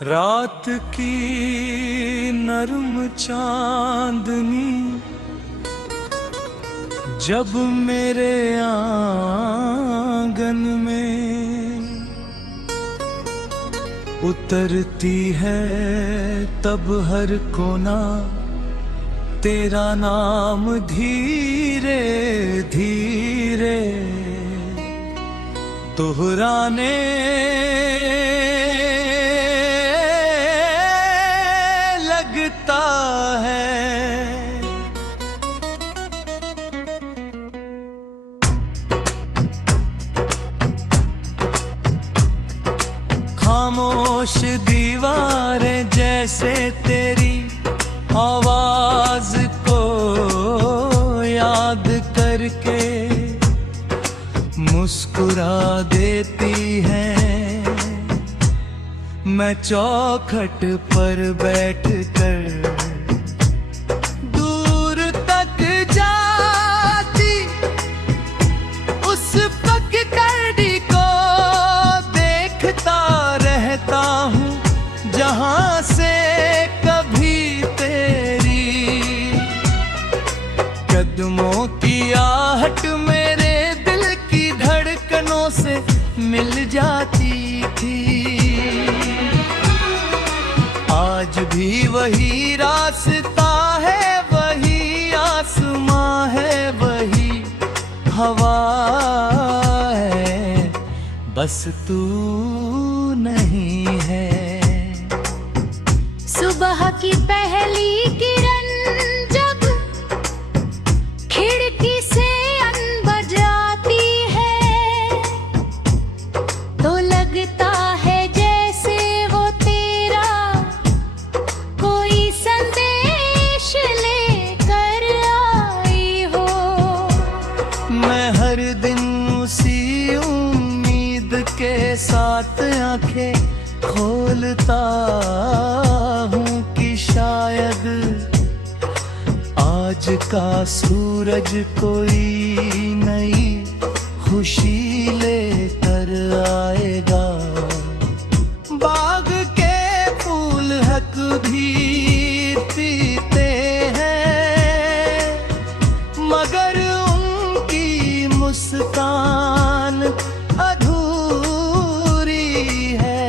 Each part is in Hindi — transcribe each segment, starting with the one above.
रात की नरम चांदनी जब मेरे आंगन में उतरती है, तब हर कोना तेरा नाम धीरे धीरे दोहराने लगता है। खामोश दीवारें जैसे तेरी आवाज को याद करके मुस्कुरा देती हैं। मैं चौखट पर बैठकर दूर तक जाती उस पगडंडी को देखता रहता हूँ, जहाँ से कभी तेरी कदमों की आहट मेरे दिल की धड़कनों से मिल जाती थी। आज भी वही रास्ता है, वही आसमां है, वही हवा है, बस तू नहीं है। सुबह की पहली किरण जब खिड़की से अनबर जाती है, तो लगता है जैसे वो तेरा कोई संदेश लेकर आई हो। मैं हर दिन उसी उम्मीद के साथ आंखें खोलता हूँ कि शायद आज का सूरज कोई नई खुशी लेकर आएगा। बाग के फूल हक भी पीते हैं, मगर उनकी मुस्कान अधूरी है।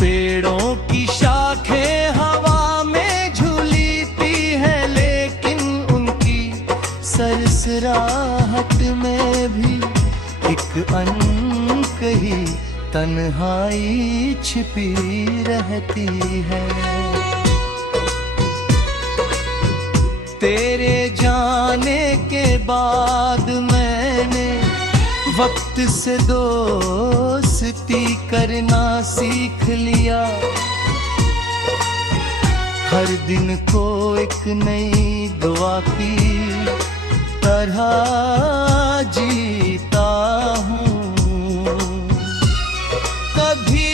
पेड़ों की शाखें हवा में झूलती हैं, लेकिन उनकी सरसराहट में भी एक अनकही तन्हाई छिपी रहती है। तेरे जाने के बाद मैंने वक्त से दोस्ती करना सीख लिया। हर दिन को एक नई दुआ की तरह जीता हूँ। कभी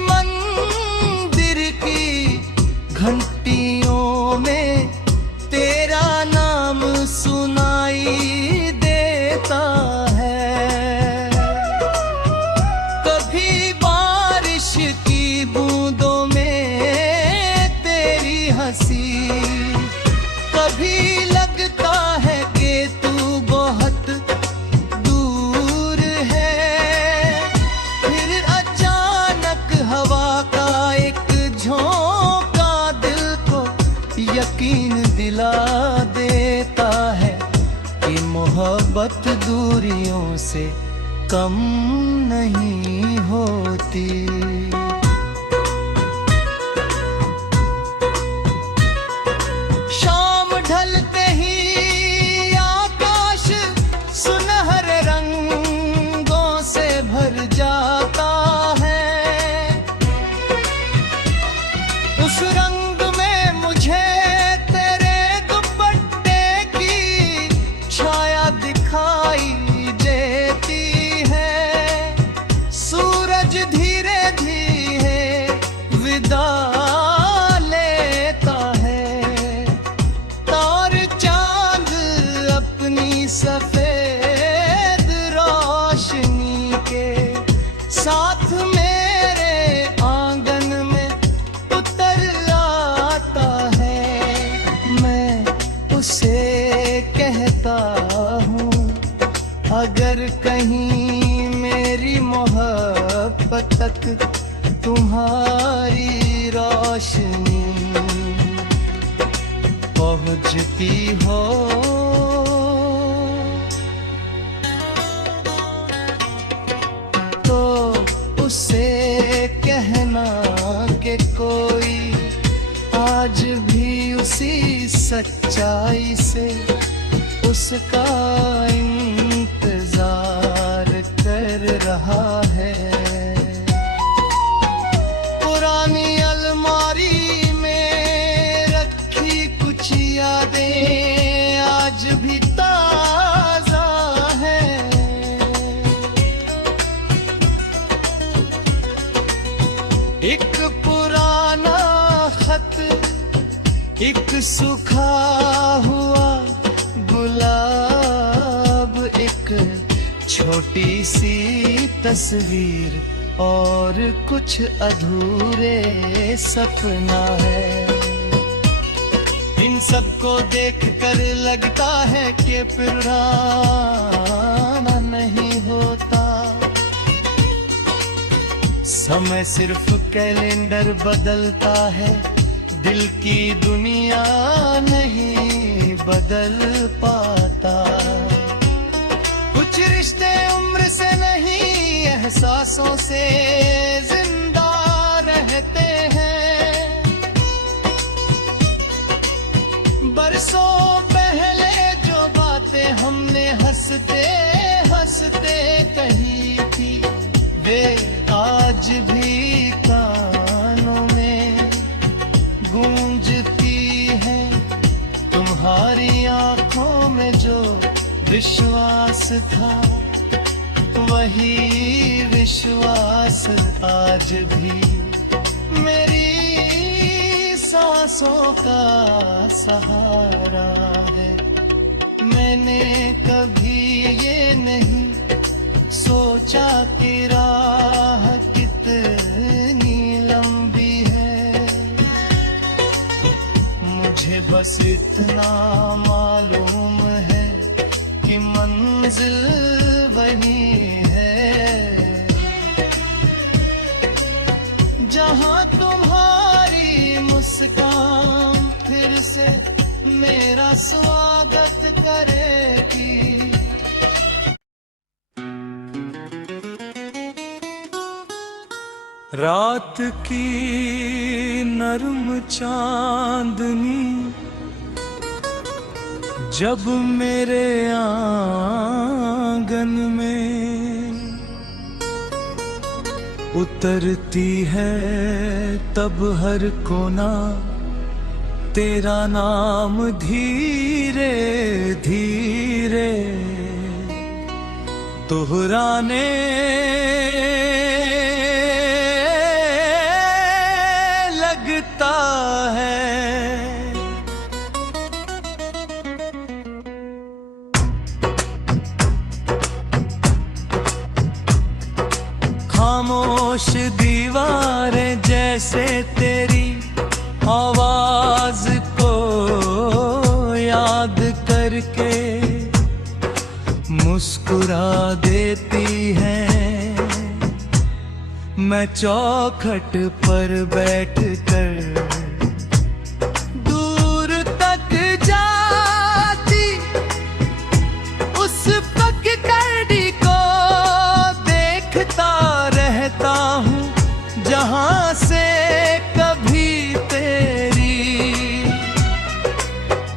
मंदिर की घंटियों में तेरा नाम सुनाई देता है, कभी बारिश की बूंदों में तेरी हंसी, कभी लगता है कि तू बहुत दूर है। फिर अचानक हवा का एक झोंका दिल को यकीन दिला देता है कि मोहब्बत दूरियों से कम नहीं होती। शाम ढलते ही आकाश सुनहरे रंगों से भर जाता है। उस रंग में मुझे तेरे दुपट्टे की छाया दिखाई देती है। सूरज धीरे धीरे अगर कहीं मेरी मोहब्बत तक तुम्हारी रोशनी पहुंचती हो, तो उसे कहना कि कोई आज भी उसी सच्चाई से उसका इंतजार कर रहा है। पुरानी अलमारी में रखी कुछ यादें आज भी ताजा है। एक पुराना खत, एक सूखा हुआ गुलाब, एक छोटी सी तस्वीर और कुछ अधूरे सपना है। इन सबको देख कर लगता है कि पुराना नहीं होता। समय सिर्फ कैलेंडर बदलता है, दिल की दुनिया नहीं बदल पाता। कुछ रिश्ते उम्र से नहीं एहसासों से जिंदा रहते हैं। बरसों पहले जो बातें हमने हंसते हंसते कही थी, वे आज भी कानों में गूंजती हैं। तुम्हारी आंखों में जो विश्वास था, वही विश्वास आज भी मेरी सांसों का सहारा है। मैंने कभी ये नहीं सोचा कि राह कितनी लंबी है। मुझे बस इतना मालूम है कि मंजिल वही है जहां तुम्हारी मुस्कान फिर से मेरा स्वागत करेगी। रात की नर्म चांदनी जब मेरे आंगन में उतरती है, तब हर कोना तेरा नाम धीरे धीरे दोहराने लगता है। खामोश दीवारें जैसे तेरी आवाज को याद करके मुस्कुरा देती हैं। मैं चौखट पर बैठकर दूर तक जाती उस पगडंडी को देखता रहता हूँ, जहाँ से कभी तेरी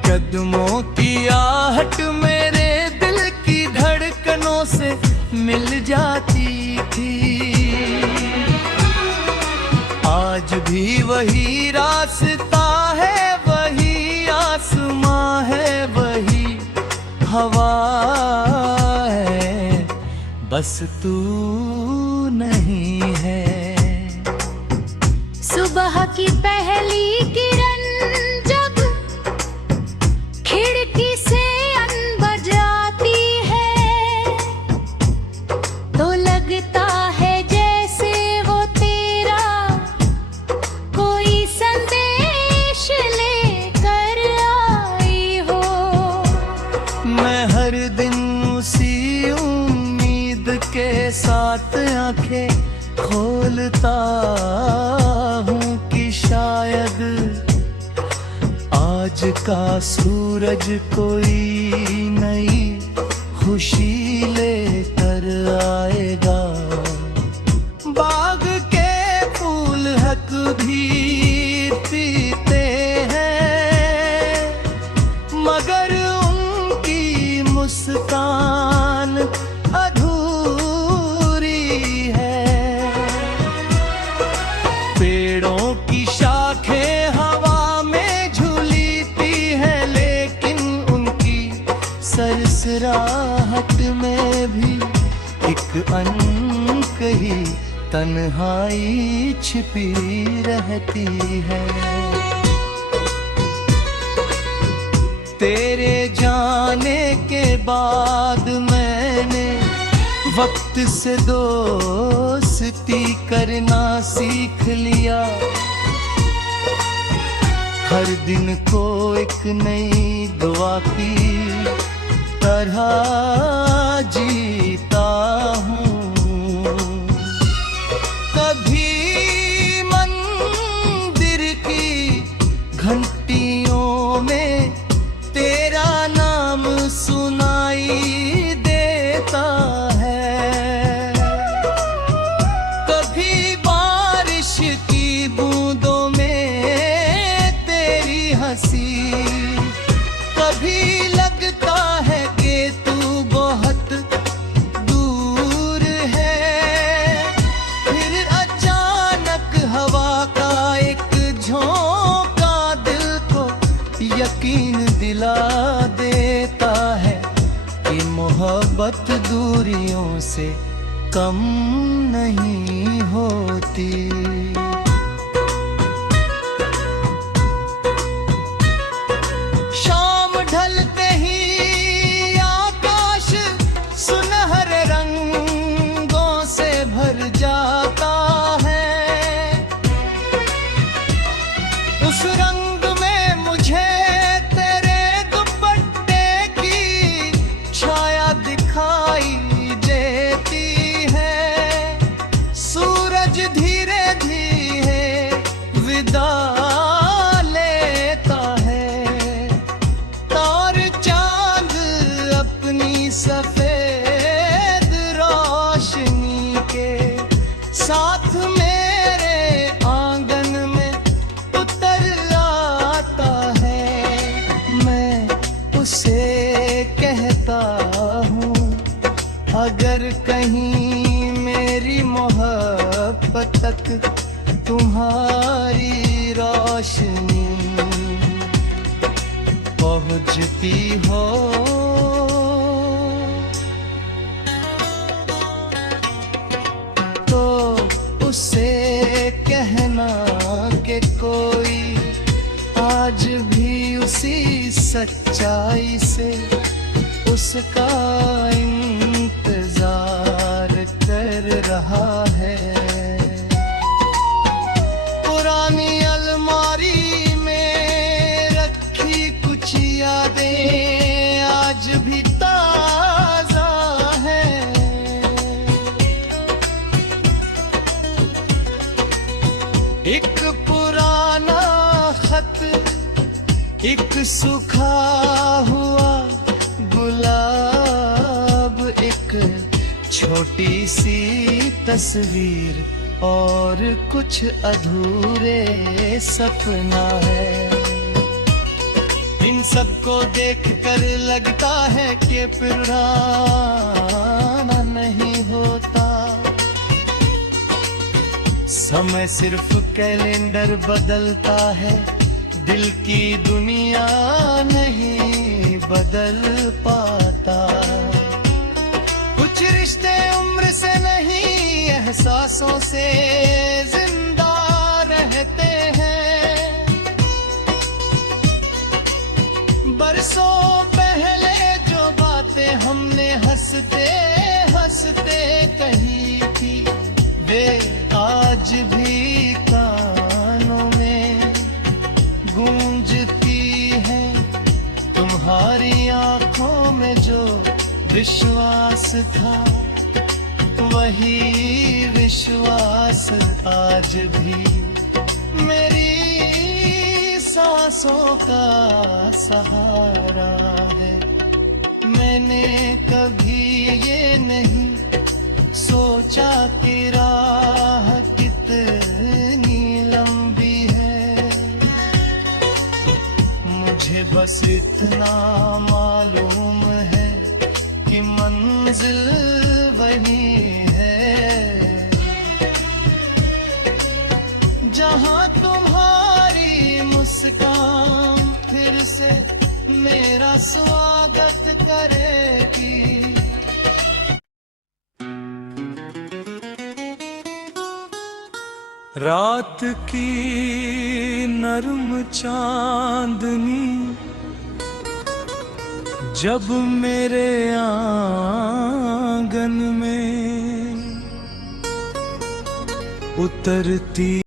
कदमों की आहट मेरे दिल की धड़कनों से मिल जाती थी। आज भी वही रास्ता है, वही आसमां है, वही हवा है, बस तू नहीं है। सुबह की पहली किरण जब खिड़की से अनबर जाती है, तो लगता है जैसे वो तेरा कोई संदेश लेकर आई हो। मैं हर दिन उसी साथ आंखें खोलता हूँ कि शायद आज का सूरज कोई नई खुशी लेकर आएगा। बाग के फूल हक भी पीते हैं, मगर उनकी मुस्कान अधूरी है। पेड़ों की शाखें हवा में झूलती हैं, लेकिन उनकी सरसराहट में भी एक अनकही तन्हाई छिपी रहती है। तेरे जाने के बाद मैंने वक्त से दोस्ती करना सीख लिया। हर दिन को एक नई दुआ की तरह जीता हूँ। कभी मंदिर की घंटियों में तेरा नाम सुनाई देता है, कभी बारिश की बूंदों में तेरी हंसी, कभी लगता है कि तू बहुत दूर है। फिर अचानक हवा का एक झोंका दिल को यकीन दिला देता है कि मोहब्बत दूरियों से कम नहीं होती। शाम ढलते ही आकाश सुनहरे रंगों से भर जाता है। उस रंग में मुझे तेरे दुपट्टे की छाया दिखाई देती है। सूरज धीरे धीरे विदा लेता है, तार चांद अपनी सफेद रोशनी के साथ मेरे आंगन में उतर आता है। मैं उसे कहता हूँ, अगर कहीं मेरी मोहब्बत तक तुम्हारी रोशनी पहुँचती हो, तो उसे कहना कि कोई आज भी उसी सच्चाई से उसका इंतजार कर रहा है। पुरानी अलमारी में रखी कुछ यादें आज भी ताजा है। एक पुराना खत, एक सूखा हुआ गुलाब, एक छोटी सी तस्वीर और कुछ अधूरे सपना है। इन सबको देखकर लगता है कि पुराना नहीं होता। समय सिर्फ कैलेंडर बदलता है, दिल की दुनिया नहीं बदल पाता। कुछ रिश्ते उम्र से नहीं एहसासों से जिंदा रहते हैं। बरसों पहले जो बातें हमने हंसते हंसते कही थी, वे आज भी कानों में गूंजती है। तुम्हारी आंखों में जो विश्वास था वही विश्वास आज भी मेरी सांसों का सहारा है। मैंने कभी ये नहीं सोचा कि राह कितनी लंबी है। मुझे बस इतना मालूम है कि मंजिल वही है जहां तुम्हारी मुस्कान फिर से मेरा स्वागत करेगी। रात की नरम चांदनी जब मेरे आंगन में उतरती